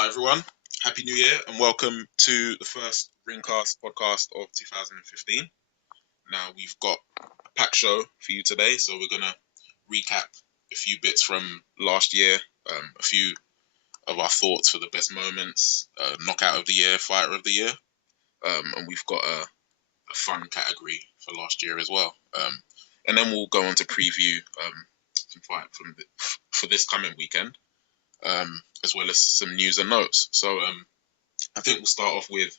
Hi everyone, Happy New Year and welcome to the first Ringcast podcast of 2015. Now we've got a packed show for you today, so we're going to recap a few bits from last year, a few of our thoughts for the best moments, knockout of the year, fighter of the year, and we've got a fun category for last year as well. And then we'll go on to preview some fight for this coming weekend. As well as some news and notes. So I think we'll start off with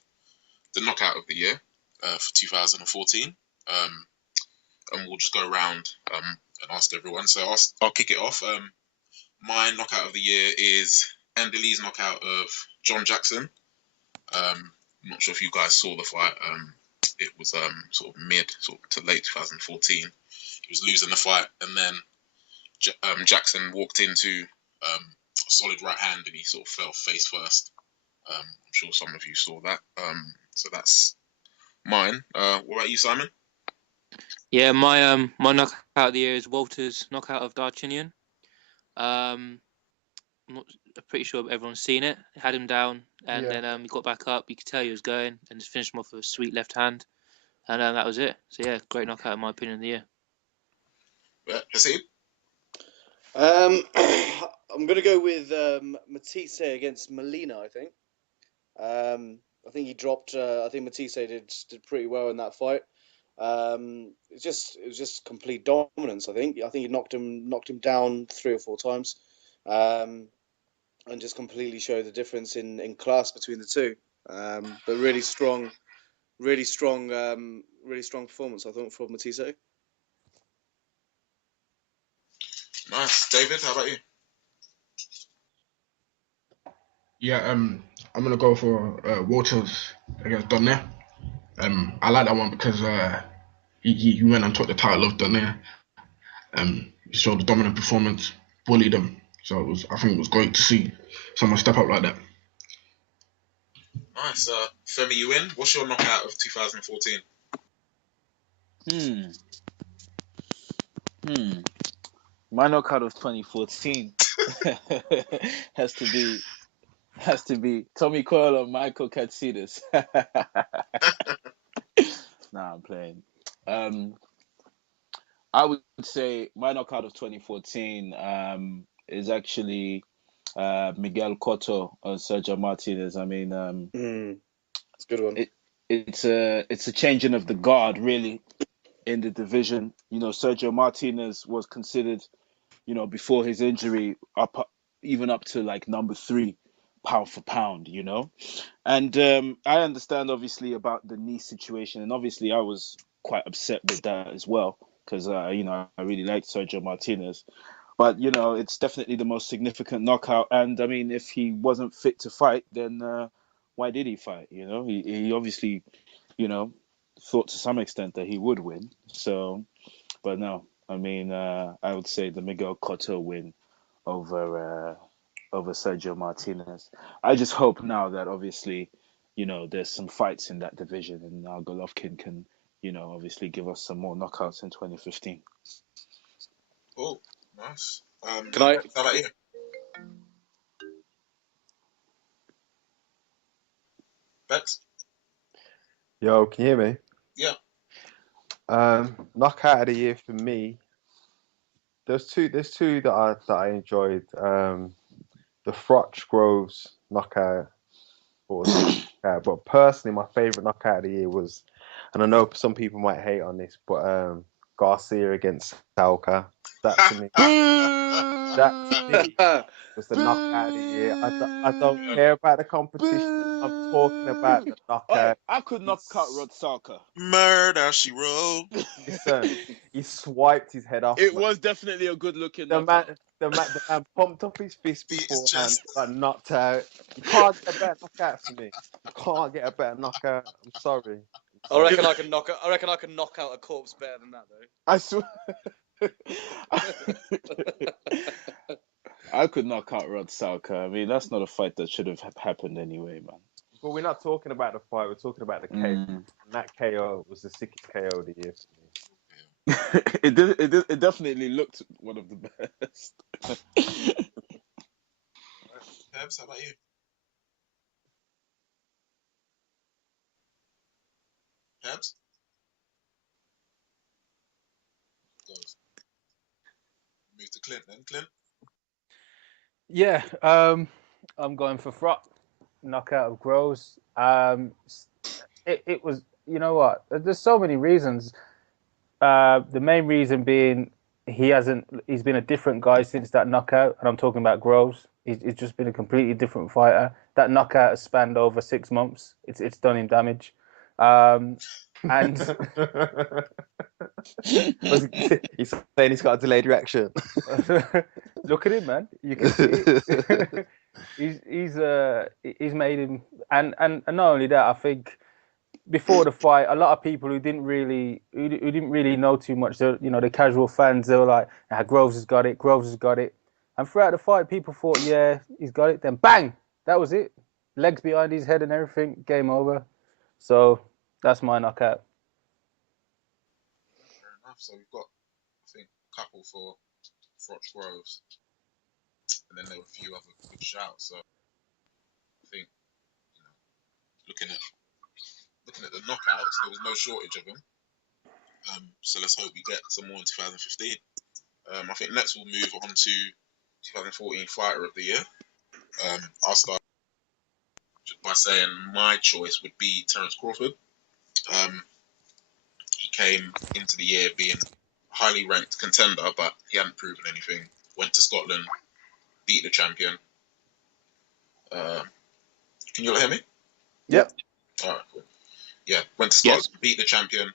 the knockout of the year for 2014. And we'll just go around and ask everyone. So I'll kick it off. My knockout of the year is Andy Lee's knockout of John Jackson. I'm not sure if you guys saw the fight. It was sort of to late 2014. He was losing the fight, and then Jackson walked into solid right hand and he sort of fell face first. I'm sure some of you saw that. So that's mine. What about you, Simon? Yeah, my knockout of the year is Walter's knockout of Darchinian. I'm pretty sure everyone's seen it. Had him down and then he got back up. You could tell he was going and just finished him off with a sweet left hand. And that was it. So yeah, great knockout in my opinion of the year. Haseeb? I'm going to go with Matisse against Molina, I think. I think he dropped. I think Matisse did pretty well in that fight. It was just complete dominance. I think he knocked him down 3 or 4 times, and just completely showed the difference in class between the two. But really strong performance, I thought, from Matisse. Nice. David, how about you? Yeah, I'm gonna go for Walters against Donner. I like that one because he went and took the title of Donner. He showed a dominant performance, bullied him. So I think it was great to see someone step up like that. Nice. Femi, you win. What's your knockout of 2014? My knockout of 2014 has to be Tommy Coyle or Michael Katsidis. Nah, I'm playing. I would say my knockout of 2014 is actually Miguel Cotto on Sergio Martinez. I mean, it's a good one. It's a changing of the guard, really, in the division. You know, Sergio Martinez was considered, before his injury, even up to like number 3 pound for pound, and I understand obviously about the knee situation, and obviously I was quite upset with that as well because I really liked Sergio Martinez, but it's definitely the most significant knockout. And I mean, if he wasn't fit to fight, then why did he fight? He obviously thought to some extent that he would win. So, but no, I mean, I would say the Miguel Cotto win over Sergio Martinez. I just hope now that obviously, there's some fights in that division, and now Golovkin can, obviously give us some more knockouts in 2015. Oh, nice. How about you? Bex? Yo, can you hear me? Yeah. Knockout of the year for me. There's two that I enjoyed. The Frotch Groves knockout, but personally, my favorite knockout of the year was, and I know some people might hate on this, but Garcia against Salka. That to me was the knockout of the year. I don't care about the competition. I'm talking about the knockout. I could knock out Rod Salka. Murder, she wrote. Listen, he swiped his head off. It was definitely a good looking knockout. The man pumped up his fist beforehand, got knocked out. You can't get a better knockout for me. You can't get a better knockout. I'm sorry. I reckon I can knock out a corpse better than that, though. I swear. I could knock out Rod Salka. I mean, that's not a fight that should have happened anyway, man. But we're not talking about the fight. We're talking about the KO. And that KO was the sickest KO of the year for me. It definitely looked one of the best. Herbs, how about you? Cabs? Goes. Move to Clint then. Clint? Yeah, I'm going for Frot. Knockout of Groves. It was, you know what? There's so many reasons. The main reason being he's been a different guy since that knockout, and I'm talking about Groves. He's just been a completely different fighter. That knockout has spanned over 6 months. It's done him damage. And He's saying he's got a delayed reaction. look at him, man. You can see it. He's made him, and not only that, I think before the fight, a lot of people who didn't really know too much, the casual fans, they were like, Groves has got it, Groves has got it. And throughout the fight, people thought, yeah, he's got it. Then bang, that was it. Legs behind his head and everything, game over. So that's my knockout. Fair enough. So we've got, I think, a couple for Froch Groves. And then there were a few other good shouts. So I think, looking at the knockouts, there was no shortage of them. So let's hope we get some more in 2015. I think next we'll move on to 2014 Fighter of the Year. I'll start by saying my choice would be Terence Crawford. He came into the year being a highly ranked contender, but he hadn't proven anything. Went to Scotland, beat the champion. Can you all hear me? Yep. All right, cool. Yeah, went to Scotland, beat the champion,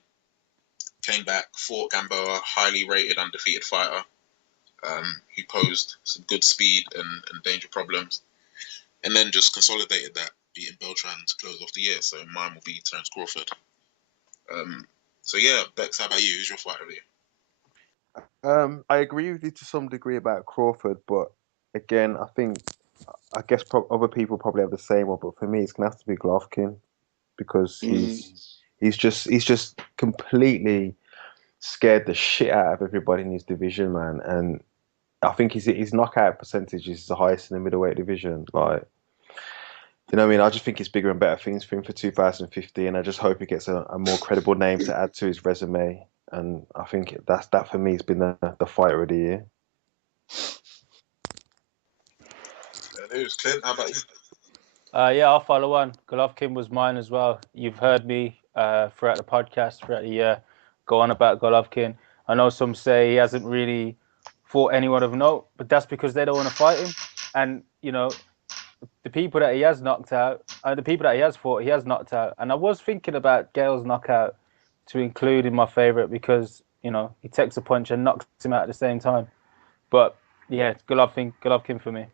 came back, fought Gamboa, highly rated, undefeated fighter. Who posed some good speed and danger problems, and then just consolidated that, beating Beltran to close off the year. So mine will be Terence Crawford. So yeah, Bex, how about you? Who's your fighter of the year? I agree with you to some degree about Crawford, but again, I guess other people probably have the same one, but for me, it's gonna have to be Golovkin because he's just completely scared the shit out of everybody in his division, man. And I think his knockout percentage is the highest in the middleweight division. Like, you know what I mean? I just think it's bigger and better things for him for 2015. I just hope he gets a more credible name to add to his resume. And I think that for me has been the fighter of the year. Who's Clint? How about you? Yeah, I'll follow on. Golovkin was mine as well. You've heard me throughout the podcast, throughout the year, go on about Golovkin. I know some say he hasn't really fought anyone of note, but that's because they don't want to fight him. And, the people that he has knocked out, the people that he has fought, he has knocked out. And I was thinking about Gale's knockout to include in my favourite because, he takes a punch and knocks him out at the same time. But, yeah, Golovkin for me.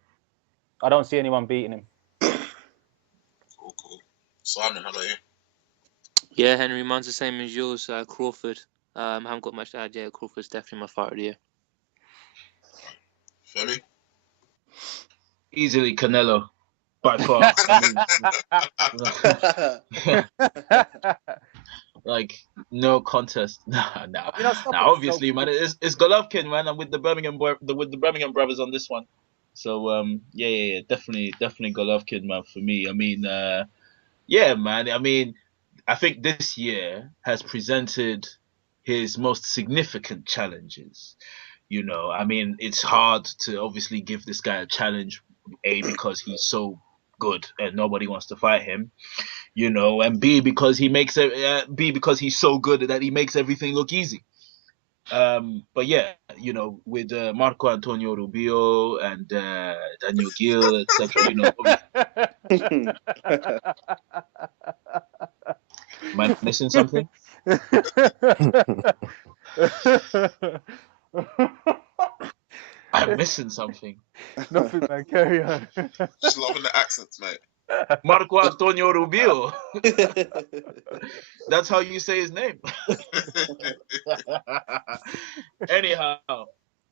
I don't see anyone beating him. Cool. Simon, how about you? Yeah, Henry, mine's the same as yours. Crawford. I haven't got much to add yet. Crawford's definitely my fighter of the year. Femi? Easily Canelo, by far. Like no contest. Nah. Now obviously, man, it's Golovkin, man. I'm with the Birmingham brothers on this one. So yeah, definitely Golovkin, man, for me. I mean, yeah, man. I mean, I think this year has presented his most significant challenges. I mean, it's hard to obviously give this guy a challenge, because he's so good and nobody wants to fight him, and B because because he's so good that he makes everything look easy. But yeah, with Marco Antonio Rubio and Daniel Gill, etc. Am I missing something? I'm missing something. Nothing, man. Carry on. Just loving the accents, mate. Marco Antonio Rubio. That's how you say his name. Anyhow,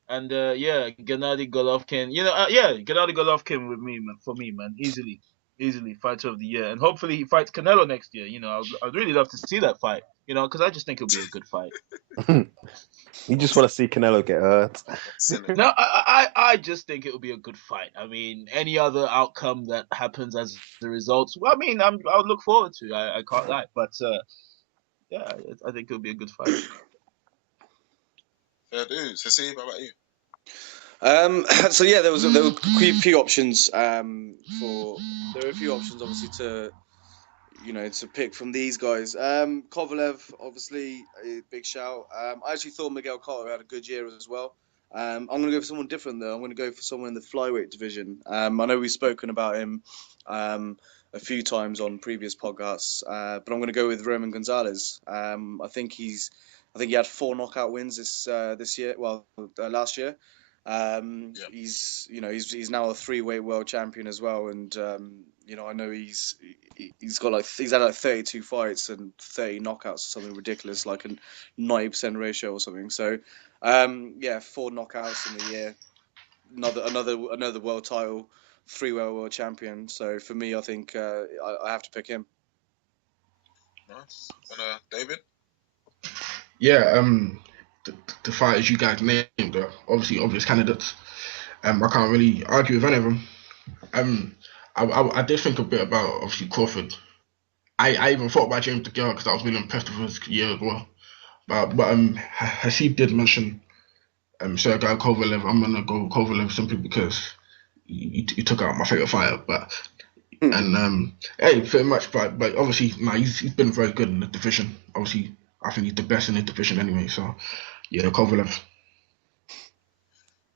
and yeah, Gennady Golovkin. Gennady Golovkin with me, man. For me, man, easily fighter of the year, and hopefully he fights Canelo next year. I'd really love to see that fight. Because I just think it'll be a good fight. You just want to see Canelo get hurt. No, I just think it will be a good fight. I mean, any other outcome that happens as the result, well, I mean, I'll look forward to. I can't lie, but yeah, I think it'll be a good fight. Fair dues. Haseeb, how about you? So yeah, there were a few options. There were a few options, obviously, to pick from these guys. Kovalev, obviously, a big shout. I actually thought Miguel Cotto had a good year as well. I'm going to go for someone different, though. I'm going to go for someone in the flyweight division. I know we've spoken about him a few times on previous podcasts, but I'm going to go with Roman Gonzalez. I think he had 4 knockout wins this year. Well, last year. He's now a 3-weight world champion as well, and I know he's had like 32 fights and 30 knockouts or something ridiculous, like a 90% ratio or something. So 4 knockouts in the year, another world title, 3-weight world champion. So for me, I think I have to pick him. Nice. And David? Yeah, the fighters you guys named are obviously obvious candidates. I can't really argue with any of them. I did think a bit about obviously Crawford. I even thought about James DeGale because I was really impressed with his year as well. But Haseeb did mention Sergei Kovalev. I'm gonna go with Kovalev simply because he took out my favorite fighter. But and hey, pretty much. But obviously, he's been very good in the division. Obviously, I think he's the best in the division anyway. So yeah, Kovalev.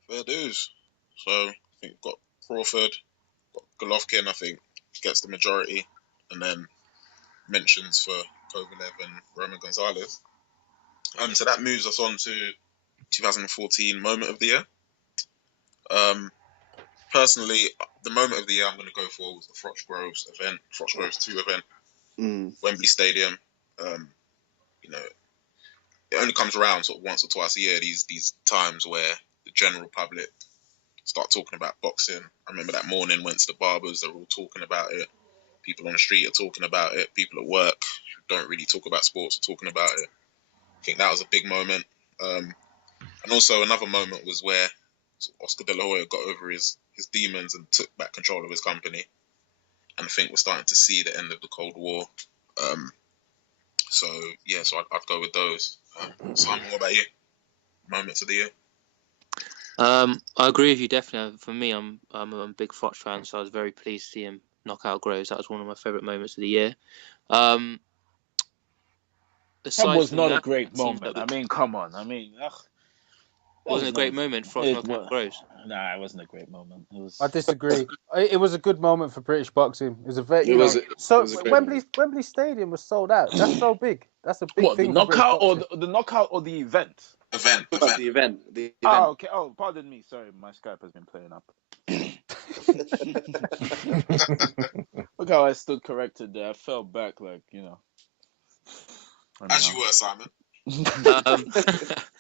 Fair dues. So I think we've got Crawford, got Golovkin, I think, gets the majority, and then mentions for Kovalev and Roman Gonzalez. So that moves us on to 2014 Moment of the Year. Personally, the Moment of the Year I'm going to go for was the Froch Groves 2 event, Wembley Stadium. It only comes around sort of once or twice a year, these times where the general public start talking about boxing. I remember that morning, went to the barbers, they were all talking about it. People on the street are talking about it. People at work who don't really talk about sports are talking about it. I think that was a big moment. And also another moment was where Oscar De La Hoya got over his demons and took back control of his company. And I think we're starting to see the end of the Cold War. So I'd go with those. Simon, what about you? Moments of the year? I agree with you definitely. For me, I'm a big Froch fan, so I was very pleased to see him knock out Groves. That was one of my favourite moments of the year. That was not a that, great moment. I mean, come on. I mean, wasn't a great moment. Froch knocking out Groves. Nah, it wasn't a great moment. It was. I disagree. It was a good moment for British boxing. It was a very, Wembley Stadium was sold out. That's so big. That's a big thing for British boxing. The knockout or the event? The event. Oh, okay. Oh, pardon me. Sorry, my Skype has been playing up. Look how I stood corrected there. I fell back As you were, Simon.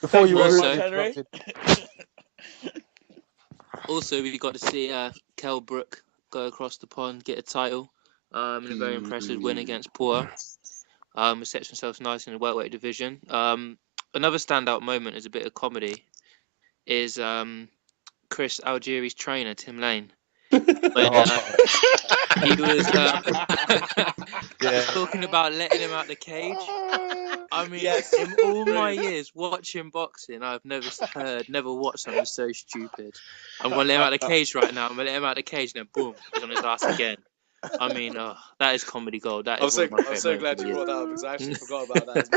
Before you were interrupted. Also, we got to see Kell Brook go across the pond, get a title in a very impressive win against Porter. Sets themselves nice in the welterweight division. Another standout moment is a bit of comedy. Is Chris Algieri's trainer, Tim Lane. When he was talking about letting him out the cage. I mean, in all my years watching boxing, I've never watched something so stupid. I'm going to let him out of the cage right now. I'm going to let him out of the cage, and then boom, he's on his ass again. I mean, that is comedy gold. That is I'm so glad you brought that up because I actually forgot about that.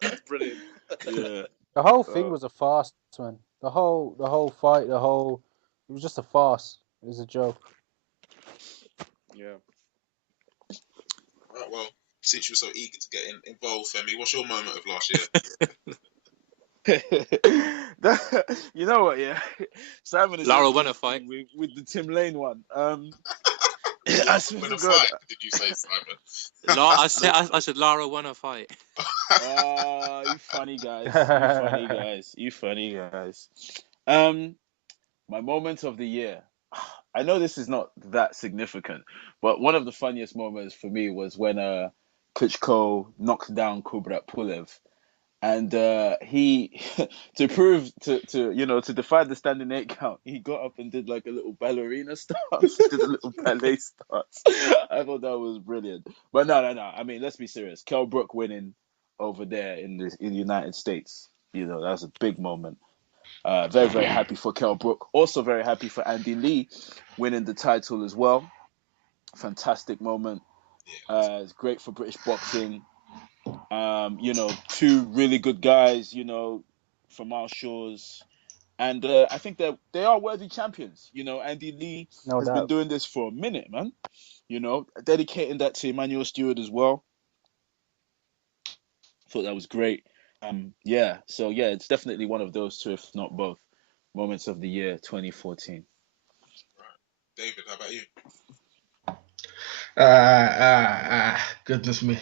That's brilliant. Yeah. The whole thing was a farce, man. The whole fight, it was just a farce. It was a joke. Yeah. Right, well, since you're so eager to get involved, Femi, what's your moment of last year? You know what? Yeah, Simon is Lara won a fight with the Tim Lane one. Win a fight, did you say, Simon? I said Lara won a fight. You funny guys. You funny guys. My moment of the year. I know this is not that significant, but one of the funniest moments for me was when Klitschko knocked down Kubrat Pulev. And he, to prove to defy the standing 8 count, he got up and did like a little ballerina stance, did a little ballet stance. I thought that was brilliant. But no. I mean, let's be serious. Kell Brook winning over there in the United States, that's a big moment. Very, very happy for Kell Brook. Also very happy for Andy Lee winning the title as well. Fantastic moment. It's great for British boxing. Two really good guys, from our shores. And I think that they are worthy champions. Andy Lee No has been doubt. doing this for a minute, man. Dedicating that to Emmanuel Stewart as well. Thought that was great. So it's definitely one of those two, if not both, moments of the year 2014. David, how about you? Goodness me.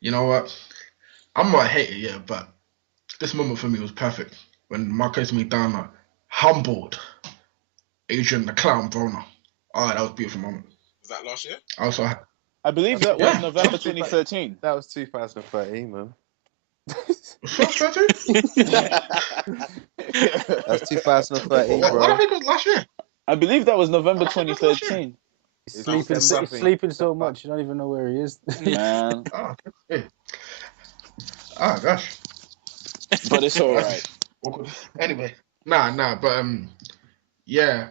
You know what? I'm not a hater, yeah, but this moment for me was perfect. When Marcus Maidana humbled Adrian the Clown Broner. Oh, that was a beautiful moment. Was that last year? Also, I believe that was yeah, November that's 2013. That was 2013, man. That's 2013, What I bro. think it was last year. I believe that was November I think it was last year. 2013. He's It's December, I he's think. sleeping so much, you don't even know where he is. Man, Oh, okay. Ah, gosh. but it's all right. Awkward. Anyway, but yeah.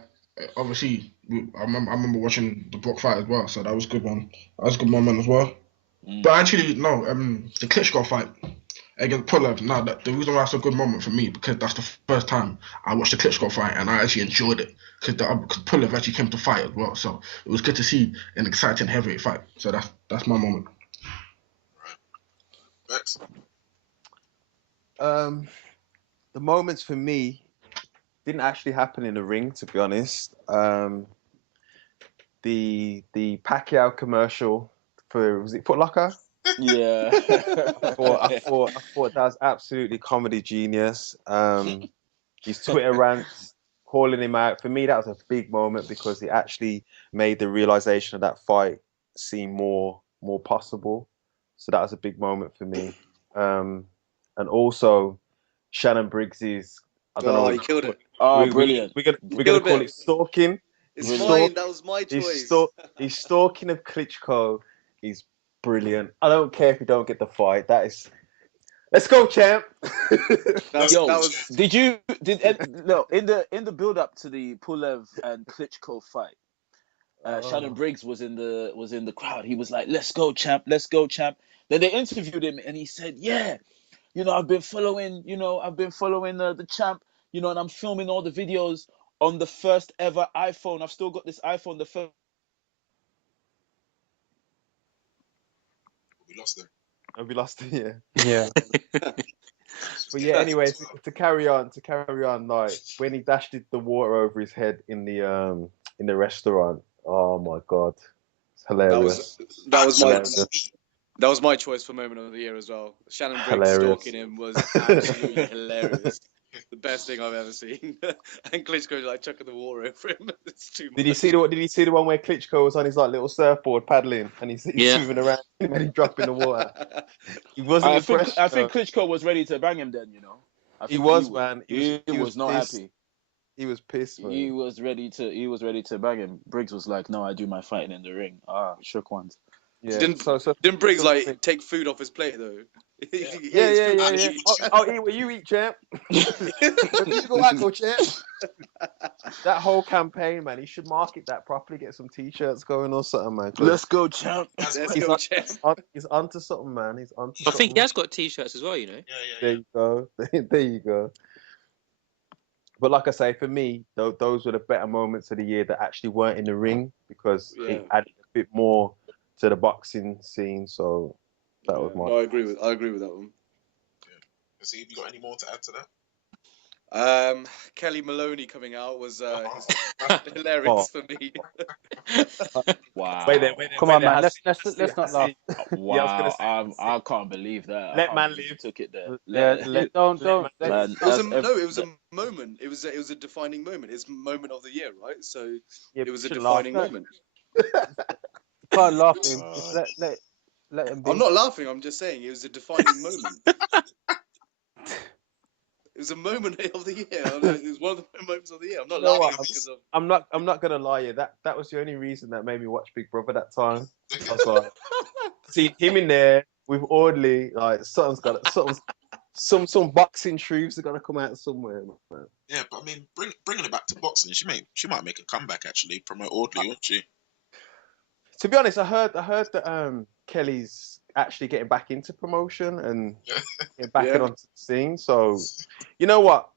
Obviously, I remember watching the Brook fight as well, so that was a good one. That was a good moment as well. But actually, no, the Klitschko fight against Pulev. No, the reason why that's a good moment for me because that's the first time I watched the Klitschko fight and I actually enjoyed it because Pulev actually came to fight as well. So it was good to see an exciting heavyweight fight. So that's my moment. Rex? The moments for me didn't actually happen in the ring, to be honest. The Pacquiao commercial was it Foot Locker? Yeah. I thought that was absolutely comedy genius. His Twitter rants calling him out, for me that was a big moment because it actually made the realization of that fight seem more possible. So that was a big moment for me. And also Shannon Briggs's, I don't know what he killed it. Brilliant. we're gonna call it stalking. It's Brilliant. mine. That was my choice. His stalking of Klitschko is brilliant. I don't care if you don't get the fight. That is, let's go, champ. Did in the build up to the Pulev and Klitschko fight, Shannon Briggs was in the crowd. He was like, "Let's go, champ! Let's go, champ!" Then they interviewed him, and he said, "Yeah, I've been following the champ, and I'm filming all the videos on the first ever iPhone. I've still got this iPhone, the first." We lost him. We lost it, Yeah. But yeah, anyway, to carry on, like when he dashed the water over his head in the restaurant. Oh my god, it's hilarious. That was my choice for moment of the year as well. Shannon Briggs Hilarious. stalking him was absolutely hilarious. The best thing I've ever seen. And Klitschko's like chucking the water over him. It's too much. Did you see the one where Klitschko was on his like little surfboard paddling and he's swimming around and he dropped in the water? He wasn't impressed. I think Klitschko was ready to bang him then, He was, man. He was not pissed. Happy. He was pissed, man. He was ready to bang him. Briggs was like, "No, I do my fighting in the ring." Shook ones. Yeah. Didn't Briggs like take food off his plate though? Yeah. I'll eat what you eat, champ. You go, champ. That whole campaign, man. He should market that properly. Get some T-shirts going or something, man. Let's go, champ. He's onto something, man. He's onto. I think he has got T-shirts as well. Yeah. There you go. There you go. But like I say, for me, those were the better moments of the year that actually weren't in the ring because it added a bit more to the boxing scene. So that was my. I agree with that one. Yeah. See, have you got any more to add to that? Kelly Maloney coming out was hilarious for me. Wow. Wait there. Come on, man. Let's not laugh. Wow. Yeah, I can't believe that. Let man live. You took it there. Don't. It was a moment. It was a defining moment. It's moment of the year, right? So it was a defining moment. Can't laugh at him. Just let him be. I'm not laughing. I'm just saying it was a defining moment. It was a moment of the year. It was one of the moments of the year. I'm not You know laughing what? because of. I'm not gonna lie. You that was the only reason that made me watch Big Brother that time. I was like, see him in there with Audley. Like something's some boxing truths are gonna come out somewhere. Man. Yeah, but I mean, bringing it back to boxing, she might make a comeback actually. Promote Audley, won't she? To be honest, I heard that Kelly's actually getting back into promotion and getting back Yeah. onto the scene. So, you know what?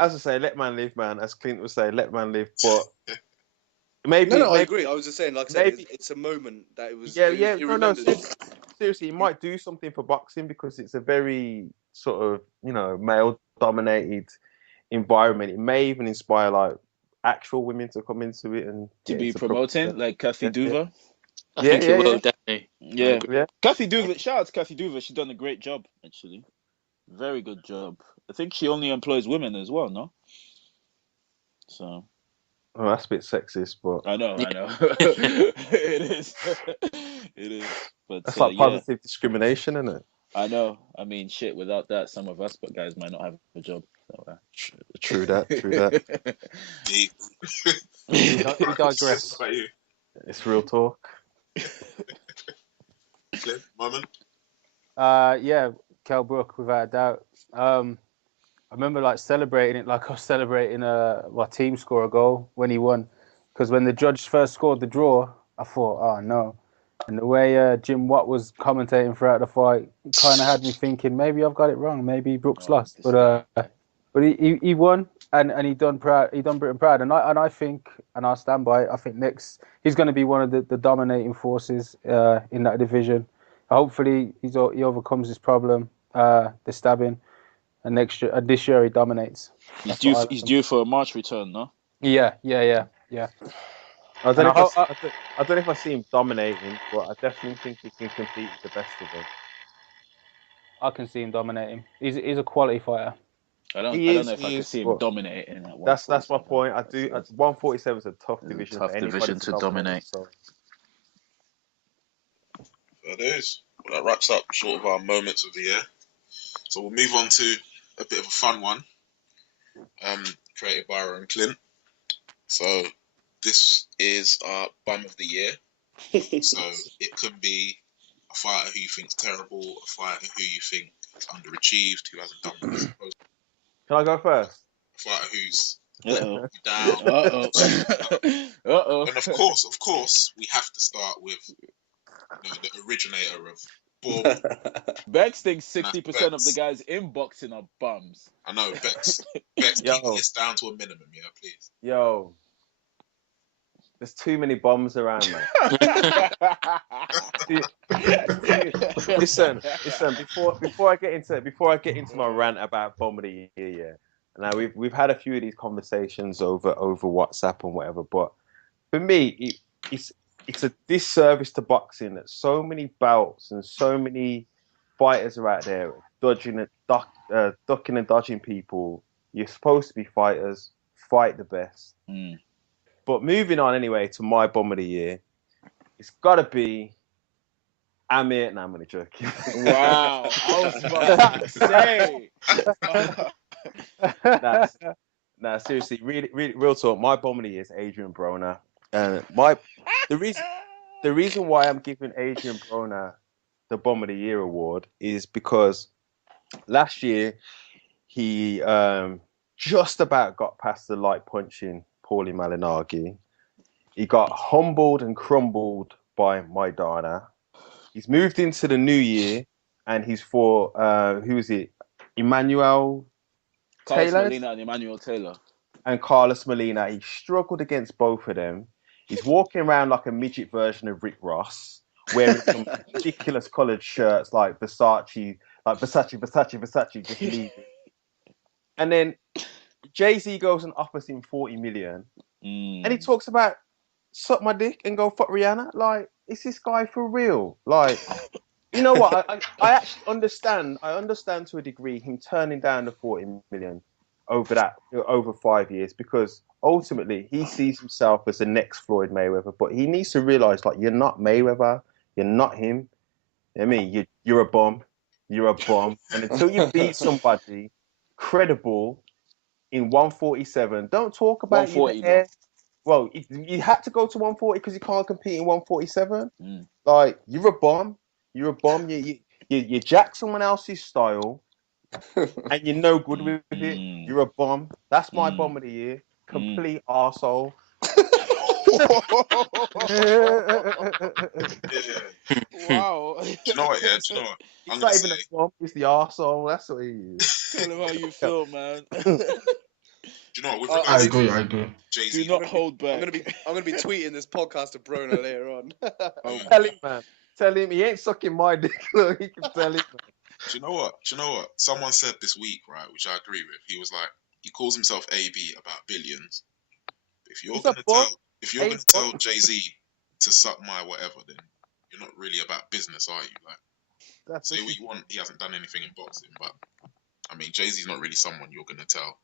As I say, let man live, man. As Clint would say, let man live. But maybe, No, I maybe, agree. I was just saying, like I said, maybe, it's a moment that it was. yeah, It, yeah. he No, remembers. seriously, it might do something for boxing because it's a very sort of male-dominated environment. It may even inspire like actual women to come into it and To get be into promoting, like Kathy yeah, yeah, Duva. I yeah, think it yeah, will yeah, definitely. I Yeah. agree. yeah. Kathy Duva, shout out to Kathy Duva. She's done a great job, actually. Very good job. I think she only employs women as well, no? So Oh, that's a bit sexist, but I know. Yeah. It is. It is. But that's like yeah, positive discrimination, isn't it? I know. I mean, shit. Without that, some of us but guys might not have a job. So, True that. True that. Deep. We Right, Sis, digress. what about you? It's real talk. Clint, moment. Yeah, Kel Brook, without a doubt. I remember like celebrating it like I was celebrating my team score a goal when he won, because when the judge first scored the draw, I thought, oh no. And the way Jim Watt was commentating throughout the fight, it kind of had me thinking maybe I've got it wrong. Maybe Brooks oh, lost, but he won and he done Britain proud. And I think, and I stand by it, I think next he's going to be one of the dominating forces in that division. Hopefully he overcomes this problem, the stabbing, and this year he dominates. he's That's due. what I He's reckon. due for a March return, no? Yeah. I don't And know I if I, hope. s- I don't know if I see him dominating, but I definitely think he can compete with the best of them. I can see him dominating. He's a quality fighter. I He don't is, know if I he could is, see him but dominating at that's my 147. point. I do. 147 is a tough It's a division for tough anybody division to to dominate. dominate. So There it is. Well, that wraps up sort of our moments of the year. So we'll move on to a bit of a fun one, created by our own Clint. So this is our bum of the year. So it can be a fighter who you think's terrible, a fighter who you think has underachieved, who hasn't done what they're supposed to, can I go first? a fighter who's let Uh-oh. you down. Uh-oh. Uh-oh. And of course, we have to start with the originator of Boom, Bex thinks and that's 60% of the Bex. guys in boxing are bums. I know, Bex. Bex, keep the Yo, list down to a minimum, yeah, please. yo, there's too many bombs around, man. Listen. Before I get into my rant about bomb of the year, yeah. Now we've had a few of these conversations over WhatsApp and whatever, but for me, it's it's a disservice to boxing that so many bouts and so many fighters are out there ducking and dodging people. You're supposed to be fighters, fight the best. Mm. But moving on anyway to my bomb of the year, it's got to be Amir. No, I'm only joking. Wow. I was about to say. Nah, nah, seriously, really, real talk. My bomb of the year is Adrian Broner, and the reason why I'm giving Adrian Broner the bomb of the year award is because last year he just about got past the light punching Paulie Malignaggi. He got humbled and crumbled by Maidana. He's moved into the new year, and he's for who is it? Emmanuel Carlos Taylor Molina and Emmanuel Taylor. and Carlos Molina. He struggled against both of them. He's walking around like a midget version of Rick Ross, wearing some ridiculous coloured shirts like Versace, just leaving. And then Jay-Z goes and offers him 40 million. And he talks about suck my dick and go fuck Rihanna. Like, is this guy for real? Like, you know what? I actually understand. I understand to a degree him turning down the 40 million over 5 years because ultimately he sees himself as the next Floyd Mayweather. But he needs to realize like you're not Mayweather, you're not him. I mean, you're a bum. you're a bum. And until you beat somebody credible in 147, don't talk about you the 140 though. air. Well, you had to go to 140 because you can't compete in 147. Mm. Like, you're a bum. You're a bum. You jack someone else's style and you're no good with it. Mm. You're a bum. That's my Mm. bum of the year. Mm. Complete arsehole. Yeah. Wow. Do you know what? Yeah. Do you know what? I'm It's gonna not say. even a bum. It's the arsehole. That's what he is. Tell him how you feel, man. Do you know what? With I I regards need. to agree. I agree. Jay Do Z, not hold I'm back. gonna be. I'm gonna be tweeting this podcast to Brona later on. Oh, Tell him, man. Tell him he ain't sucking my dick. Look, you can tell him. do you know what? Do you know what? Someone said this week, right, which I agree with. He was like, he calls himself AB about billions. If you're He's a gonna bum. A tell bum. Jay Z to suck my whatever, then you're not really about business, are you? Like, say This what is you want. He hasn't done anything in boxing, but I mean, Jay Z's not really someone you're gonna tell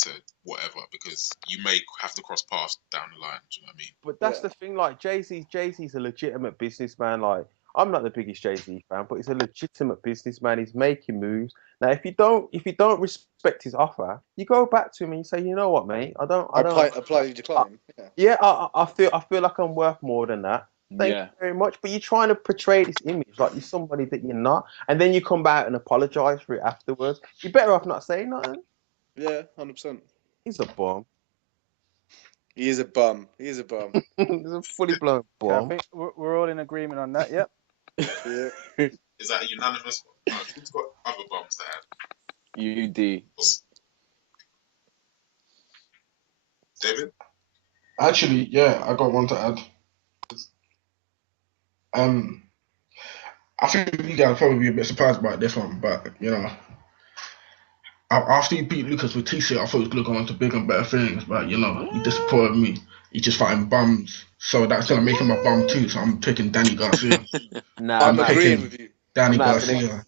to whatever because you may have to cross paths down the line. Do you know what I mean? But that's Yeah. the thing. Like Jay-Z's a legitimate businessman. Like, I'm not the biggest Jay-Z fan, but he's a legitimate businessman. He's making moves. Now, if you don't respect his offer, you go back to him and you say, you know what, mate, I don't. Apply decline. Yeah. Yeah, I feel like I'm worth more than that. Thank yeah. you very much. But you're trying to portray this image like you're somebody that you're not, and then you come back and apologize for it afterwards. You're better off not saying nothing. Yeah. 100%. He's a bum. He is a bum. He is a bum. He's a fully blown Okay, I bum. think we're all in agreement on that. Yep. Yeah. Is that a unanimous? Who's got other bums to add? UD. David? Actually, yeah, I got one to add. I think you guys will probably be a bit surprised about this one, but you know, after he beat Lucas with TC, I thought he was gonna go on to bigger and better things. But you know, he disappointed me. He just fighting bums, so that's gonna make him a bum too. So I'm picking Danny Garcia. Nah, I'm I'm nah, agreeing picking with you. Danny I'm not having it. Garcia.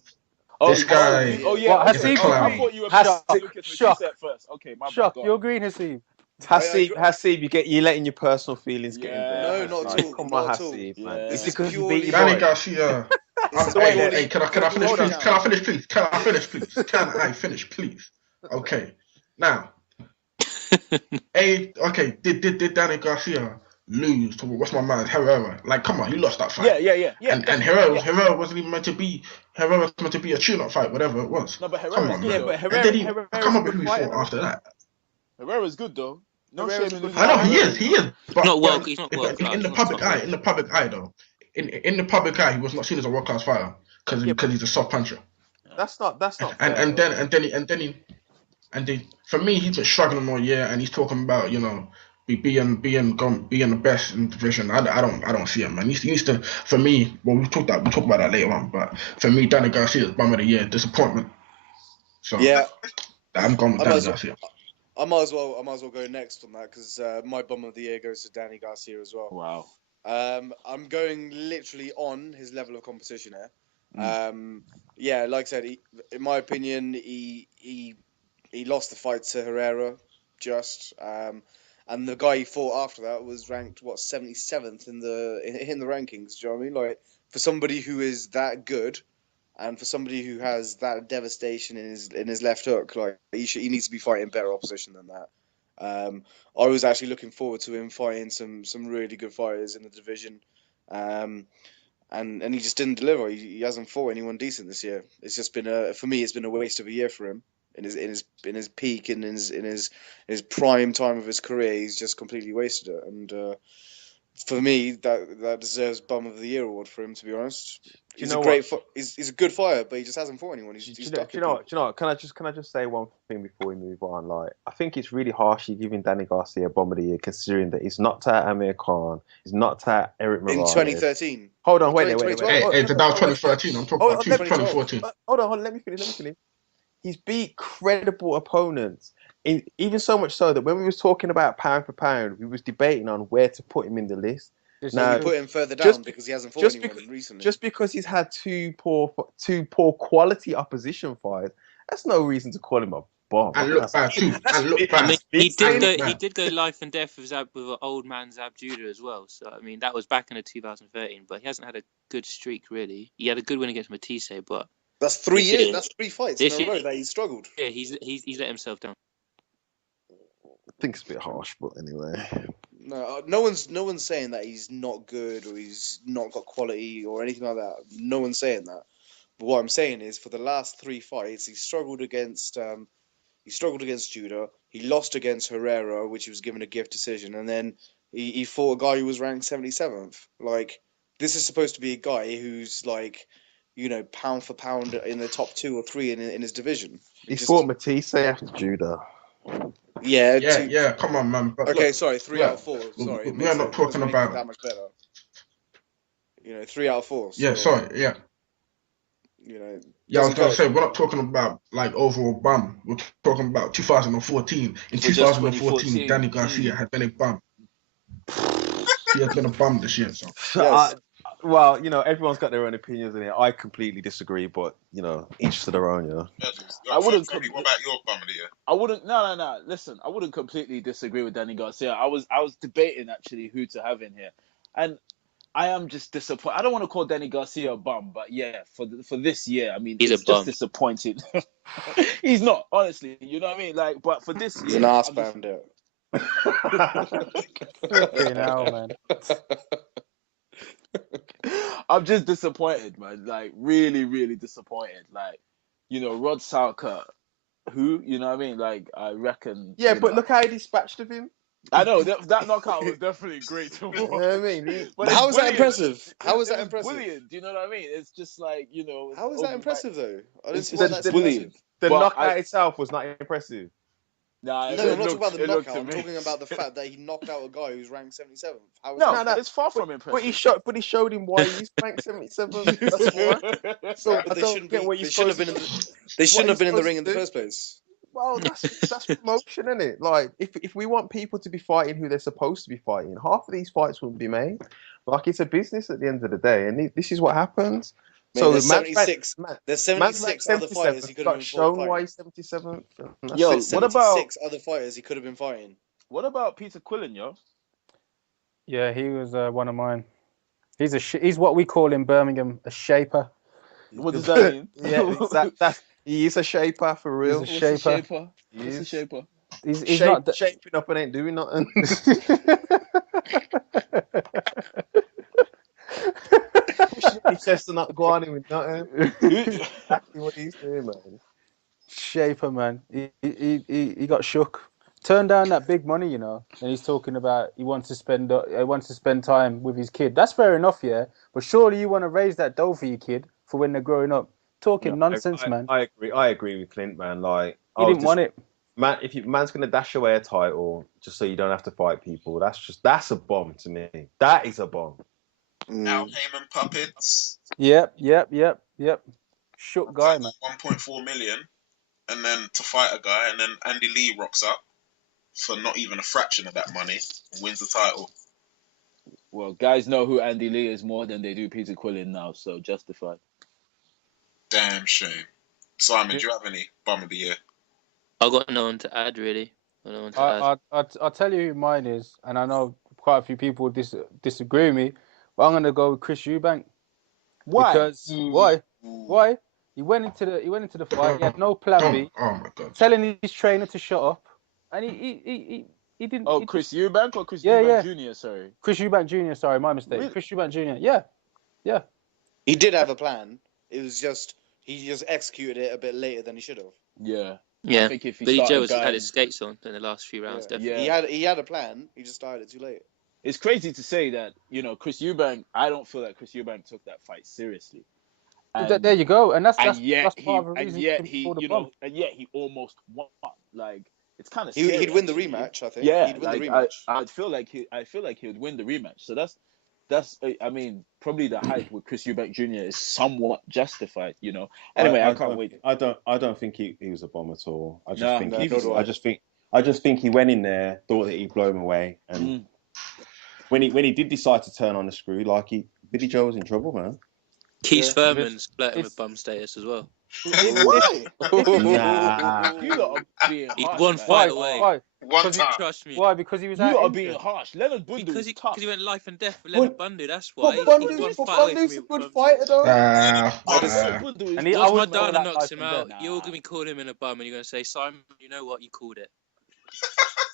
Oh, This Bum of the guy year. oh yeah. What, is a Okay. Hasib? Oh, I clown. thought you were Has picking Lucas shock, Matisse first. Okay, my bad. shock. Go on. You're agreeing, Hasib. I Hasib, you're letting your personal feelings get Yeah, No, involved. not at Like, Hasib. all. come on, Not at all. Hasib, man. It's This Yeah. is because he beat your purely. Danny boy. Garcia. This is Wait, Hey, purely. can I finish, Hold please? on. Can I finish, please? Can I finish, please? Can I finish, please? Okay. Now, okay. Did Danny Garcia lose to what's my man Herrera? Like, come on, he lost that fight. Yeah. And Definitely. Yeah. Herrera wasn't even meant to be. Herrera was meant to be a tune-up fight, whatever it was. No, but Come Herrera's on, good Yeah, man. though. but And then I Herrera's can't a remember good who he fighter, fought though. after that. Herrera's good though. No Herrera's shame a in good losing I to know fighter. he is. Herrera, you He know. is. But Not but world. He's not world class. in the He's not public top eye, level. though, in the public eye, he was not seen as a world-class fighter because Yeah, but he's a soft puncher. that's not And fair, and though. then and then he, and then he and then for me, he's been struggling all year, and he's talking about being the best in the division. I don't see him, man. He needs to. For me, well, we talk about that later on. But for me, Danny Garcia is bum of the year, disappointment. So Yeah. I'm going with I might Danny as well. Garcia. I might as well. I might as well go next on that because my bum of the year goes to Danny Garcia as well. Wow. I'm going literally on his level of competition here. Mm. Yeah, like I said, in my opinion, he lost the fight to Herrera, and the guy he fought after that was ranked 77th in the rankings. Do you know what I mean? Like, for somebody who is that good, and for somebody who has that devastation in his left hook, like he needs to be fighting better opposition than that. I was actually looking forward to him fighting some really good fighters in the division, and he just didn't deliver. He hasn't fought anyone decent this year. It's just been for me, it's been a waste of a year for him. In his peak and in his prime time of his career, he's just completely wasted it. And for me, that deserves bum of the year award for him. To be honest, Do you he's a know what? he's a good fighter, but he just hasn't fought anyone. Do He's you know? ducking people. Do you know what? Can I just say one thing before we move on? Like, I think it's really harsh you giving Danny Garcia a bomb of the year, considering that he's knocked out Amir Khan, he's knocked out Eric In Morales. 2013. Hold on, wait. 2012. Hey, that was 2013. I'm talking about 2012. 2014. Hold on, let me finish. He's beat credible opponents. Even so much so that when we was talking about pound for pound, we was debating on where to put him in the list. So we Now, put him further down just because he hasn't fought just anyone because recently. just because he's had two poor quality opposition fights, that's no reason to call him a bum. I And think look bad too. And look I mean, bad. he did And go. look He bad. did go life and death with with an old man Zab Judah as well. So I mean, that was back in the 2013. But he hasn't had a good streak really. He had a good win against Matisse, but That's 3 This years. year- That's 3 fights this in a year- row that he's struggled. Yeah, he's let himself down. I think it's a bit harsh, but anyway. No one's saying that he's not good or he's not got quality or anything like that. No one's saying that. But what I'm saying is, for the last 3 fights, he struggled against Judah. He lost against Herrera, which he was given a gift decision, and then he fought a guy who was ranked 77th. Like, this is supposed to be a guy who's like, pound for pound in the top 2 or 3 in his division. He fought Matisse after Judah. Yeah. Yeah. Come on, man. But Okay, look, sorry, 3 out of 4. Sorry, it we're not talking doesn't make it about. that much better. 3 out of 4. Yeah, So, sorry. Yeah. Yeah, I was doesn't gonna count. say we're not talking about like overall bum. We're talking about 2014. In For just 2014, 2014. Danny Garcia had been a bum. He had been a bum this year. So Yes. Well, everyone's got their own opinions in it. I completely disagree, but each to their own. I wouldn't. Femi, what about your bum of the year? I wouldn't. No. Listen, I wouldn't completely disagree with Danny Garcia. I was debating actually who to have in here, and I am just disappointed. I don't want to call Danny Garcia a bum, but yeah, for this year, I mean, He's it's a just bum. disappointing. He's not, honestly. You know what I mean? Like, but for this He's year, an ass I'm just, bandit. Fucking hell, man. I'm just disappointed, man. Like, really, really disappointed. Like, Rod Salker, who, you know what I mean? Like, I reckon. Yeah, but look how he dispatched of him. I know that knockout was definitely great to watch. You know what I mean? But How is that bullying. impressive? How is It that was impressive? bullying. Do you know what I mean? It's just like, How is that impressive though? I don't see It's why just that's bullying. impressive. The But knockout itself was not impressive. Nah, No, I'm not talking about the it looked knockout. I'm talking amazing. about the fact that he knocked out a guy who's ranked 77th. How is No, that? it's far from But impressive. he showed him why he's ranked 77. That's why. So Right, but I they don't shouldn't get be. what you're They shouldn't supposed have to been in. do. They shouldn't What have been in the supposed ring in to the do? first place. Well, that's promotion, isn't it? Like, if we want people to be fighting who they're supposed to be fighting, half of these fights wouldn't be made. Like, it's a business at the end of the day, and this is what happens. Mate, So there's man's 76. There's man's ranked 76 other 77. fighters he could have Got been shown why fighting. he's 77th. Yo, There's what about 76 other fighters he could have been fighting. Peter Quillen, yo? Yeah, he was one of mine. He's what we call in Birmingham a shaper. What does that mean? Yeah, he is a shaper for real. He's a shaper. What's a shaper? He's not. Shaping up and ain't doing nothing. Pushing up his chest and not going in with nothing. Exactly what he's doing, man. Shaper, man. He got shook. Turned down that big money, and he's talking about he wants to spend time with his kid. That's fair enough, yeah. But surely you want to raise that dough for your kid for when they're growing up. Talking nonsense, man. I agree. I agree with Clint, man. Like, He didn't want it. Man, man's gonna dash away a title just so you don't have to fight people, that's a bomb to me. That is a bomb. Al Heyman puppets. Yep. Shook guy, man. 1.4 million, and then to fight a guy, and then Andy Lee rocks up for not even a fraction of that money and wins the title. Well, guys know who Andy Lee is more than they do Peter Quillen now, so justified. Damn shame. Simon, do you have any bum of the year? I got no one to add, really. I'll tell you who mine is, and I know quite a few people disagree with me, but I'm gonna go with Chris Eubank. Why? Because why? He went into the fight. He had no plan B. Oh my god! Telling his trainer to shut up, and he didn't. Oh, Chris Eubank or Chris Eubank Jr. Sorry, Chris Eubank Jr. Sorry, my mistake. Really? Chris Eubank Jr. Yeah. He did have a plan. It was just he just executed it a bit later than he should have. Yeah. Yeah. I think if he Billy started Joe has had going- his skates on in the last few rounds, definitely. Yeah. He had a plan. He just started it too late. It's crazy to say that, Chris Eubank, I don't feel that Chris Eubank took that fight seriously. There you go, and that's part he, of the reason. and yet he almost won. Like, it's kind of He'd win the rematch, I think. Yeah, he'd win the rematch. I feel like he would win the rematch. So that's I mean, probably the hype with Chris Eubank Jr. is somewhat justified. Anyway, I can't wait. I don't think he was a bomb at all. I just think he went in there, thought that he'd blow him away, and when he did decide to turn on the screw, Billy Joe was in trouble, man. Keith Thurman's flirting with bum status as well. Why? Nah. You lot are being He's harsh, one man. fight Why? away. Why? One Because he, time. Trust me. why? Because he was You out lot are being injured. harsh. Leonard Bundu Because is tough. he went life and death for But- Leonard Bundu. That's But why he's one Bundu's fight away from Bundu's a me. good fighter though. I dis- Leonard Bundu is And he, I Once wouldn't call Madonna that knocks life him and out, death. you're gonna be calling him in a bum, and you're gonna say, Simon, you know what? You called it.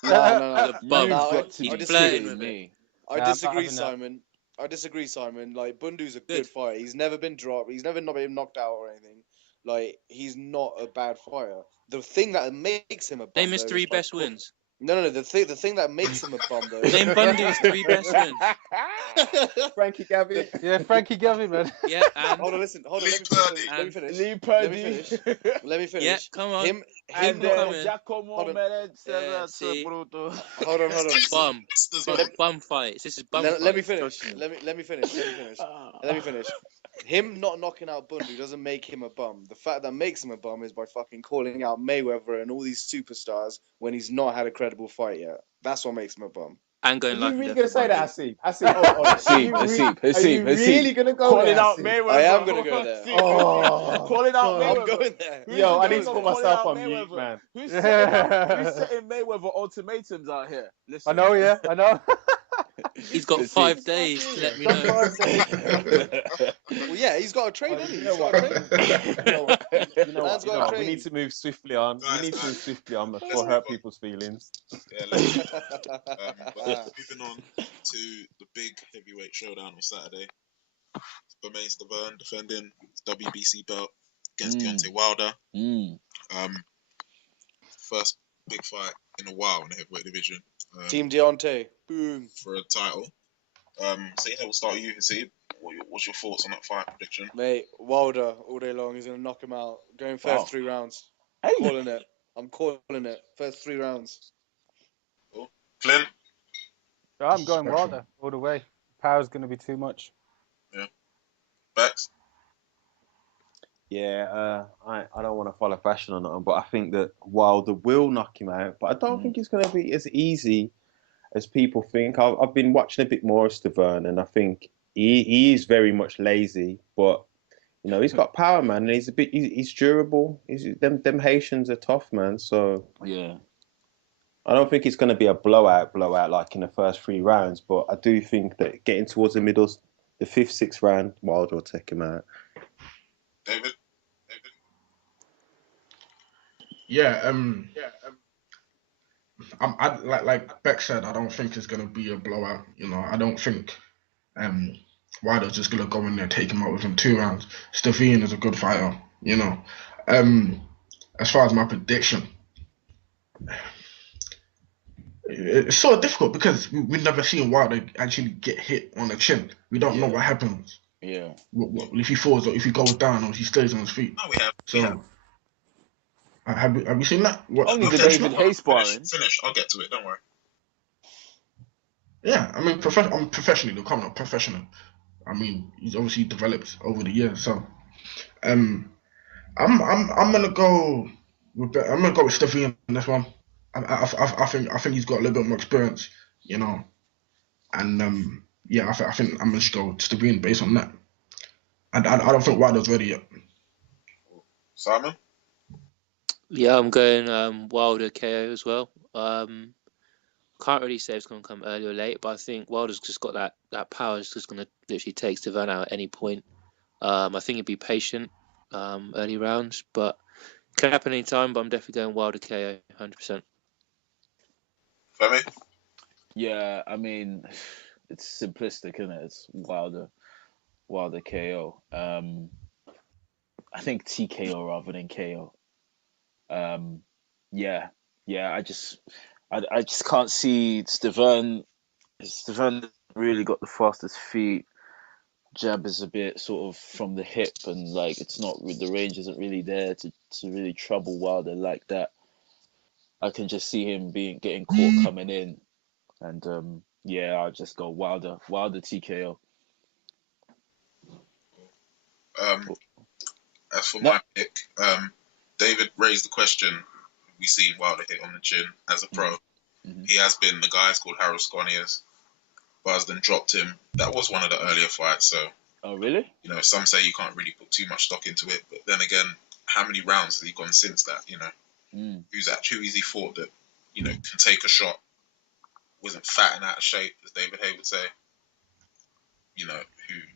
No. He's a bum. You've No, got to He's be disagree. flirting kidding with it. me. I Nah, I'm not disagree, having that. Simon. I disagree, Simon. Like Bundu's a Good. good fighter. He's never been dropped. He's never not been knocked out or anything. Like he's not a bad fighter. The thing that makes him a bum Name his though three is by best wins. No. The thing that makes him a bum though. Name Bundu's three best wins. Frankie Gavin. Yeah, Frankie Gavin, man. Yeah, and Hold on, listen. Hold on. Lee Let me finish. Lee Let me Purdy. finish. Let me yeah, finish. come on. Him And not not. coming. Giacomo Hold on. Menez. Yeah, see? Bruto. Hold on. Bum. Let- Bum fights. This is bum Let me fights. finish. Trust me. Let me finish. Let me finish. Him not knocking out Bundu doesn't make him a bum. The fact that makes him a bum is by fucking calling out Mayweather and all these superstars when he's not had a credible fight yet. That's what makes him a bum. And Are going you life and really death gonna for say that, Bundu. Hasib? Hold on. Are you really gonna go Calling there, out Hasib? Mayweather. I am gonna go there. Calling out God. I'm Mayweather. going there. Who's Yo, I who's need to not put calling myself out on mute, Mayweather? man. Who's setting Mayweather ultimatums out here? I Listen. know, yeah, I know. He's got Let's 5 see. days to let me Got know. 5 days. Well, yeah, he's got to train, Oh, isn't he? you He's know got what? to train. You know Man's what? gotta We train. need to move swiftly on. Guys, We need to move guys, swiftly on let's before move hurt on. people's feelings. Yeah, let's move on. But moving on to the big heavyweight showdown on Saturday. Bermain Stiverne defending his WBC belt against Deontay Wilder. First big fight in a while in the heavyweight division. Team Deontay. Boom. For a title. So we'll start with you, Hasib. What's your thoughts on that fight prediction? Mate, Wilder all day long. He's gonna knock him out. Going first 3 rounds. Hey. Calling it. I'm calling it. First 3 rounds. Cool. Clint? I'm going Wilder all the way. Power's going to be too much. Yeah. Bex? Yeah, I don't want to follow fashion on that, but I think that Wilder will knock him out. But I don't think it's going to be as easy as people think. I've been watching a bit more of Stiverne, and I think he is very much lazy, but you know he's got power, man, and he's durable. Them Haitians are tough, man. So Yeah. I don't think it's going to be a blowout like in the first 3 rounds, but I do think that getting towards the middle, the 5th, 6th round, Wilder will take him out. David? Yeah, I like Beck said, I don't think it's gonna be a blowout. You know, I don't think Wilder's just gonna go in there and take him out within 2 rounds. Stiverne is a good fighter. You know, as far as my prediction, it's so difficult because we've never seen Wilder actually get hit on the chin. We don't know what happens. Yeah. What if he falls or if he goes down or if he stays on his feet. No, we have. So have you seen that? Only the David Hayes sparring. Finish. I'll get to it. Don't worry. Yeah, I mean, I'm professionally, come not professional. I mean, he's obviously developed over the years. So, I'm gonna go with Stiverne in this one. I think he's got a little bit more experience, you know, and yeah, I think I'm gonna just go with Stiverne based on that. And I don't think Wilder's ready yet. Simon? Yeah, I'm going Wilder KO as well. Can't really say it's going to come early or late, but I think Wilder's just got that power. It's just going to literally take Stiverne out at any point. I think he'd be patient early rounds, but it can happen any time. But I'm definitely going Wilder KO, 100%. Femi? Yeah, I mean, it's simplistic, isn't it? It's Wilder KO. I think TKO rather than KO. Yeah, I just can't see Stiverne. Stiverne really got the fastest feet. Jab is a bit sort of from the hip, and like it's not the range isn't really there to really trouble Wilder like that. I can just see him getting caught coming in, and yeah, I'll just go Wilder TKO. As for my pick, David raised the question. We seen Wilder hit on the chin as a pro. He has been. The guy's called Harold Squaniers. Buzzed and dropped him. That was one of the earlier fights. So, oh really? You know, some say you can't really put too much stock into it, but then again, how many rounds has he gone since that? You know, who is he fought that, you know, can take a shot, wasn't fat and out of shape, as David Hay would say. You know,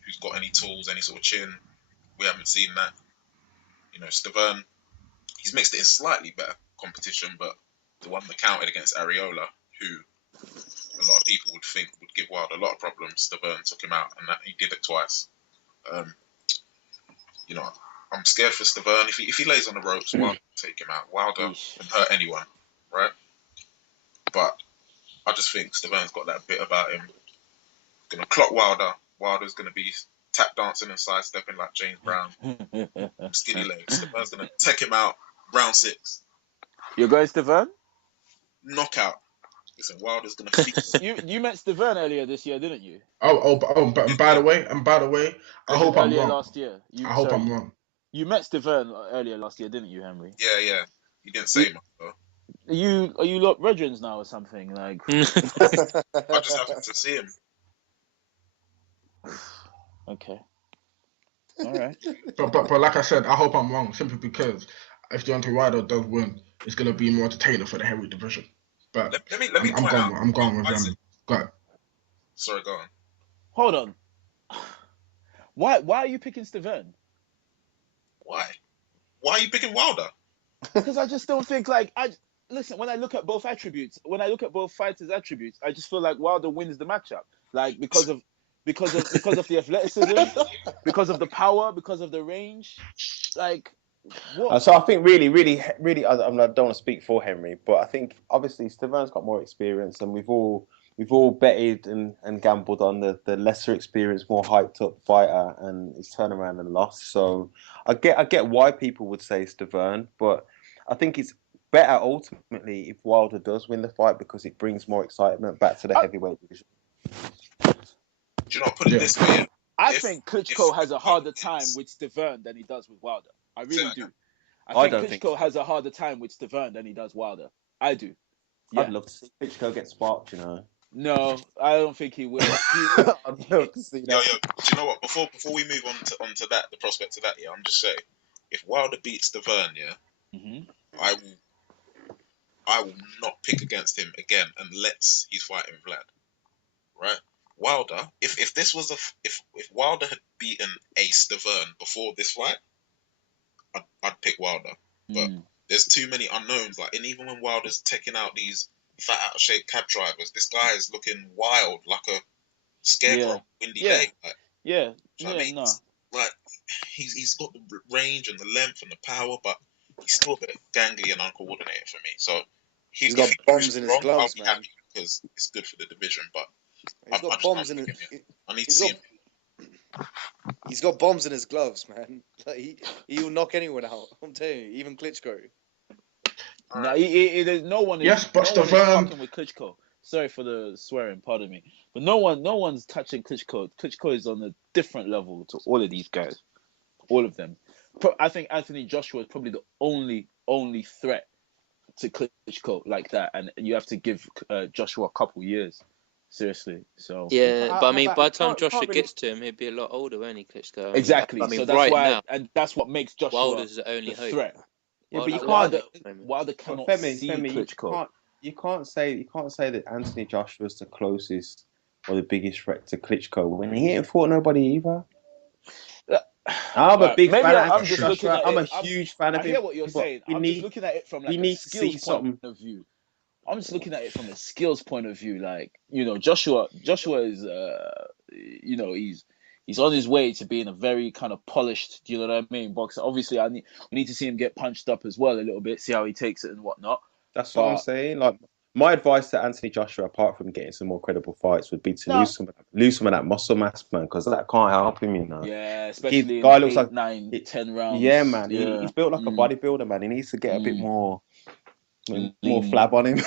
who's got any tools, any sort of chin. We haven't seen that. You know, Stiverne, he's mixed it in slightly better competition, but the one that counted against Areola, who a lot of people would think would give Wilder a lot of problems, Stiverne took him out, and that he did it twice. You know, I'm scared for Stiverne. If he lays on the ropes, Wilder will take him out. Wilder can hurt anyone, right? But I just think Stiverne's got that bit about him. Gonna clock Wilder. Wilder's gonna be tap dancing and sidestepping like James Brown. Skinny legs. Stiverne's gonna take him out. Round 6. You're going Stiverne? Knockout. Listen, Wilder's gonna feast. You met Stiverne earlier this year, didn't you? But by the way, I hope I'm Earlier wrong. last year. I hope I'm wrong. You met Stiverne earlier last year, didn't you, Henry? Yeah. He didn't say much though. Are you lot brethrens now or something? Like I just happened to see him. Okay. All right. But like I said, I hope I'm wrong, simply because if Deontay Wilder does win, it's gonna be more entertaining for the heavyweight division. But let me point out. I'm going with them. Go ahead. Sorry, go on. Hold on. Why are you picking Stiverne? Why are you picking Wilder? Because I just don't think listen, when I look at both fighters' attributes, I just feel like Wilder wins the matchup. Like because of the athleticism, because of the power, because of the range. Like what? So I think really, I don't want to speak for Henry, but I think obviously Stiverne's got more experience, and we've all betted and gambled on the lesser experienced, more hyped up fighter, and he's turned around and lost. So I get why people would say Stiverne, but I think it's better ultimately if Wilder does win the fight because it brings more excitement back to the heavyweight division. Do you not put it this way? I think Klitschko has a harder time with Stiverne than he does with Wilder. I really do. I think Klitschko has a harder time with Stiverne than he does Wilder. I do. Yeah. I'd love to see Klitschko get sparked, you know. No, I don't think he will. I'd love to see that. Yo, do you know what? Before we move on to that, the prospect of that, yeah, I'm just saying, if Wilder beats Stiverne, yeah, I will not pick against him again unless he's fighting Vlad, right? Wilder, if this was if Wilder had beaten a Stiverne before this fight, I'd pick Wilder, but there's too many unknowns. Like, and even when Wilder's taking out these fat out of shape cab drivers, this guy is looking wild, like a scarecrow, windy day. Like, No. Like, he's got the range and the length and the power, but he's still a bit gangly and uncoordinated for me. So he's got bombs in his gloves, I'll be man. happy because it's good for the division. But he's got bombs in his. I need to see him. He's got bombs in his gloves, man. Like, he will knock anyone out. I'm telling you, even Klitschko. No, no one is. Yes, but no one is fucking with Klitschko. Sorry for the swearing, pardon me. But no one's touching Klitschko. Klitschko is on a different level to all of these guys, all of them. I think Anthony Joshua is probably the only threat to Klitschko like that, and you have to give Joshua a couple years. Seriously, so yeah, but I mean, by the time Joshua gets to him, he'd be a lot older, won't he, Klitschko? I mean, exactly. I mean, so that's right why, now, and that's what makes Joshua Wilder's the only hope. threat. Yeah, but you can't. Wilder cannot see Klitschko. You can't say that Anthony Joshua is the closest or the biggest threat to Klitschko when he ain't fought nobody either. I'm a big fan of Anthony Joshua. I'm a huge fan of him. I hear what you're saying. I'm just looking at it from like a skills point of view. I'm just looking at it from a skills point of view. Like, you know, Joshua is, you know, he's on his way to being a very kind of polished, do you know what I mean, boxer. Obviously, we need to see him get punched up as well a little bit, see how he takes it and whatnot. That's what I'm saying. Like, my advice to Anthony Joshua, apart from getting some more credible fights, would be to lose some of that muscle mass, man, because that can't help him, you know. Yeah, especially guy in looks 8, like 9, 10 rounds. Yeah, man. Yeah. He's built like a bodybuilder, man. He needs to get a bit more flab on him,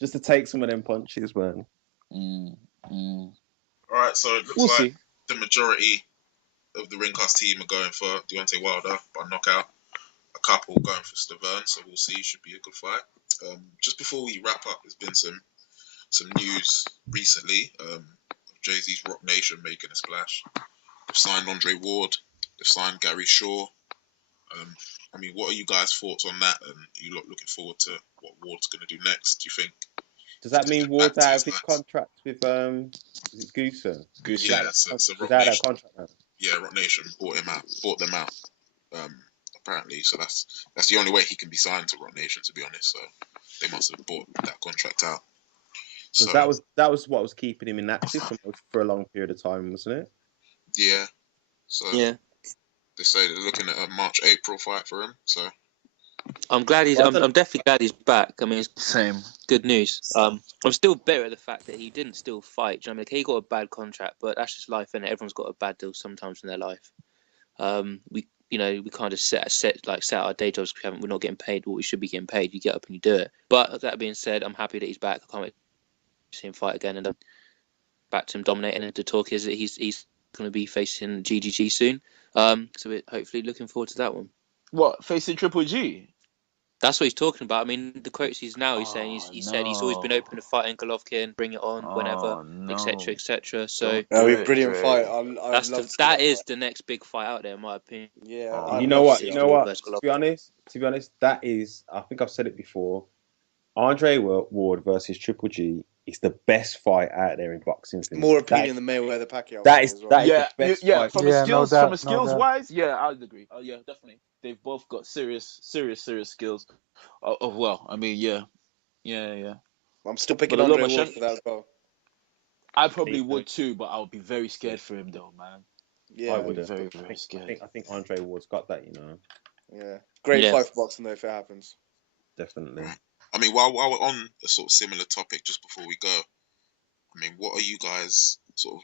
just to take some of them punches, man. All right, so it looks like the majority of the Ringcast team are going for Deontay Wilder by knockout. A couple going for Stiverne, so we'll see. Should be a good fight. Just before we wrap up, there's been some news recently of Jay-Z's RocNation making a splash. They've signed Andre Ward. They've signed Gary Shaw. I mean, what are you guys' thoughts on that? And are you lot looking forward to what Ward's going to do next? Do you think? Does that mean Back Ward's to out his of his hands? contract with is it Gooser? Goose. Yeah, so He's out of that RocNation, contract now. yeah, RocNation bought them out. Apparently, so that's the only way he can be signed to RocNation, to be honest. So they must have bought that contract out. Because So that was what was keeping him inactive for a long period of time, wasn't it? yeah, so Yeah. they say they're looking at a March-April fight for him. So I'm glad he's. Well, I'm definitely glad he's back. I mean, it's Same. good news. I'm still bitter at the fact that he didn't still fight. Do you know what I mean? Like, he got a bad contract, but that's just life, innit? Everyone's got a bad deal sometimes in their life. We kind of set our day jobs. We're not getting paid what we should be getting paid. You get up and you do it. But that being said, I'm happy that he's back. I can't wait to see him fight again, and back to him dominating. And the talk is that he's going to be facing GGG soon. So we're hopefully looking forward to that one. What, facing Triple G? That's what he's talking about. I mean, the quotes he's saying he said he's always been open to fighting Golovkin, bring it on whenever, etc., etc. So That'll be a do it, brilliant Dre. fight. I'd love to see that that is fight. the next big fight out there, in my opinion. Yeah, Oh, I'd You know love to what? see You that know fight. what? To be honest, that is. I think I've said it before. Andre Ward versus Triple G is the best fight out there in boxing for me. More appealing than Mayweather Pacquiao. That is as well. that is Yeah, the best yeah. fight. From Yeah, a no skills, doubt, from a no skills doubt. wise, yeah, I'd agree. Oh yeah, definitely. They've both got serious skills. Well, I mean, yeah. I'm still But picking the Andre Ward Lomachenko, for that as well. I probably Me too. would too, but I would be very scared for him though, man. Yeah, I I'd be would. very, I very think. scared. I think Andre Ward's got that. You know, yeah. Great Yeah. fight for boxing though if it happens. definitely. I mean, while we're on a sort of similar topic, just before we go, I mean, what are you guys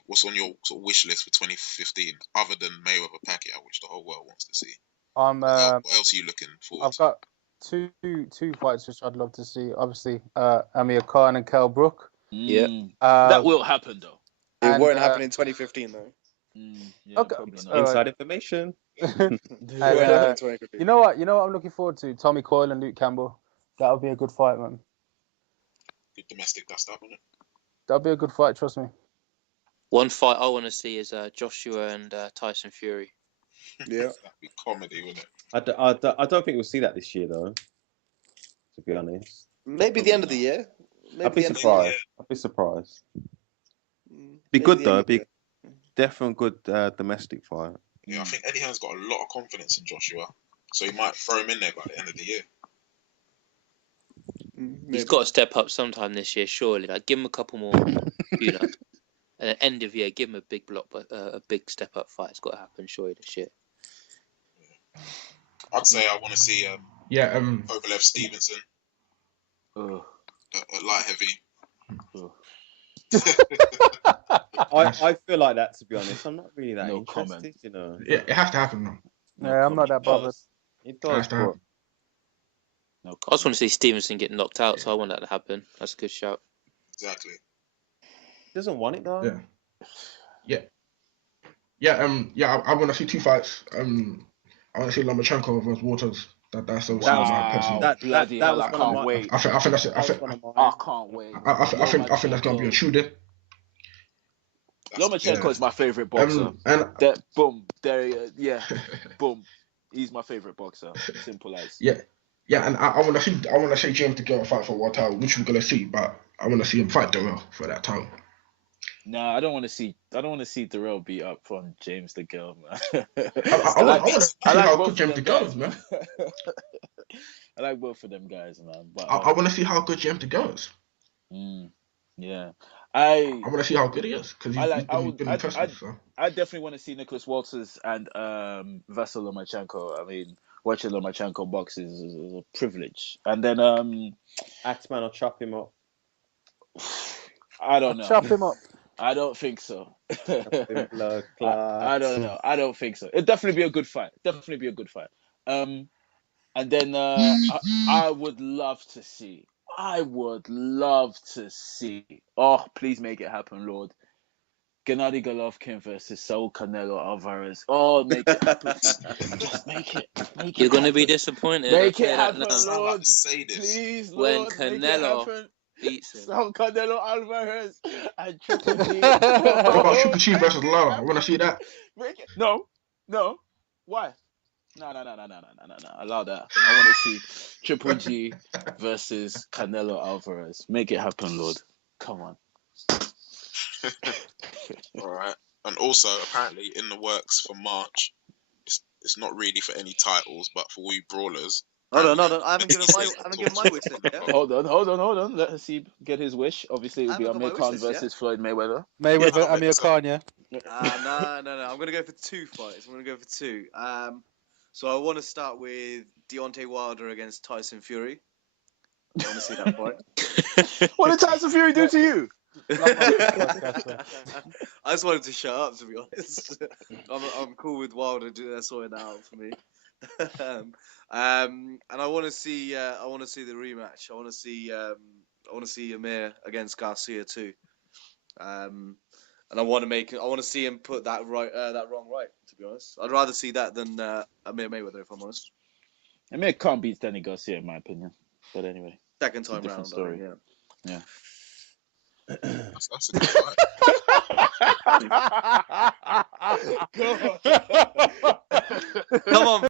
what's on your sort of wish list for 2015 other than Mayweather Pacquiao, which the whole world wants to see? What else are you looking forward I've got two fights which I'd love to see. Obviously, Amir Khan and Kell Brook. Yeah. That will happen though. It And, won't happen in 2015 though. Yeah, Okay, probably not. alright. Inside information. It And, won't happen in 2015. you know what I'm looking forward to? Tommy Coyle and Luke Campbell. That'll be a good fight, man. to? Good domestic dust up on it. That'll be a good fight, trust me. One fight I want to see is Joshua and Tyson Fury. Yeah. That'd be comedy, wouldn't it? I don't think we'll see that this year though. To be honest, Maybe the end of the year. Maybe I'd be the end of the year. surprised. I'd be surprised. Be Maybe good the though. end of the Be year. definitely good domestic fight. Yeah, I think Eddie Hearn's got a lot of confidence in Joshua, so he might throw him in there by the end of the year. He's Maybe. got to step up sometime this year, surely. Like, give him a couple more, and at the end of year, give him a big block, but a big step up fight. It's got to happen, surely, this year. I'd say I want to see Yeah. Kovalev Stevenson at light heavy. I feel like that, to be honest. I'm not really that No interested, comment. you know. Yeah, it has to happen now. Yeah, I'm not that bothered. It Has does, to but happen. No I just want comment. to see Stevenson get knocked out, so I want that to happen. That's a good shout. Exactly. he doesn't want it though. Yeah. I want to see two fights. I want to see Lomachenko versus Waters. That's obviously my personal. Bloody hell! I can't wait. I think that's it. I think I can't wait. I think that's gonna be a true deal. Lomachenko is my favorite boxer. And That boom, there, yeah, boom. He's my favorite boxer. Simple as. yeah, and I want to see James DeGale fight for one title, which we're gonna see, but I want to see him fight Durrell for that title. Nah, I don't want to see Darrell beat up on James DeGale, man. I want to see how both good James of them DeGale guys, is, man. I like both of them guys, man. But I want to see how good James DeGale is. Yeah, I want to see how good he is because he's been impressive. I definitely want to see Nicholas Walters and Vasyl Lomachenko. I mean, watching Lomachenko box is a privilege. And then Axeman will chop him up. I don't know. Chop him up. I don't think so. Blood I don't know. I don't think so. It'd definitely be a good fight. And then I would love to see. Oh, please make it happen, Lord. Gennady Golovkin versus Saul Canelo Alvarez. Oh, make it happen. Just make it. You're going to be disappointed. Make it happen, Lord. Lord. Say this. Please, When Lord. Canelo make it beats him. Saul Canelo Alvarez and Triple G. What about Triple G versus Lara? I want to see that. No. Why? No. Allow that. I want to see Triple G versus Canelo Alvarez. Make it happen, Lord. Come on. All right. And also, apparently, in the works for March, it's not really for any titles, but for we brawlers. Hold on. I haven't given my wish list yet. Hold on. Let us see. Get his wish. Obviously, it will be haven't got my Amir wish Khan list yet. versus Floyd Mayweather. Mayweather, Yeah, Amir so- Khan, yeah. No. I'm gonna go for 2 fights. I'm gonna go for 2. So I want to start with Deontay Wilder against Tyson Fury. I want to see that fight. What did Tyson Fury do to you? Podcast, I just wanted to shut up, to be honest. I'm cool with Wilder sorting that out for me. And I want to see the rematch. I want to see Amir against Garcia too. And I want to see him put that wrong right. To be honest, I'd rather see that than Amir Mayweather, if I'm honest. Amir Khan beats Danny Garcia, in my opinion. But anyway, Second it's a time different round, story. Yeah. That's a good fight. Come on.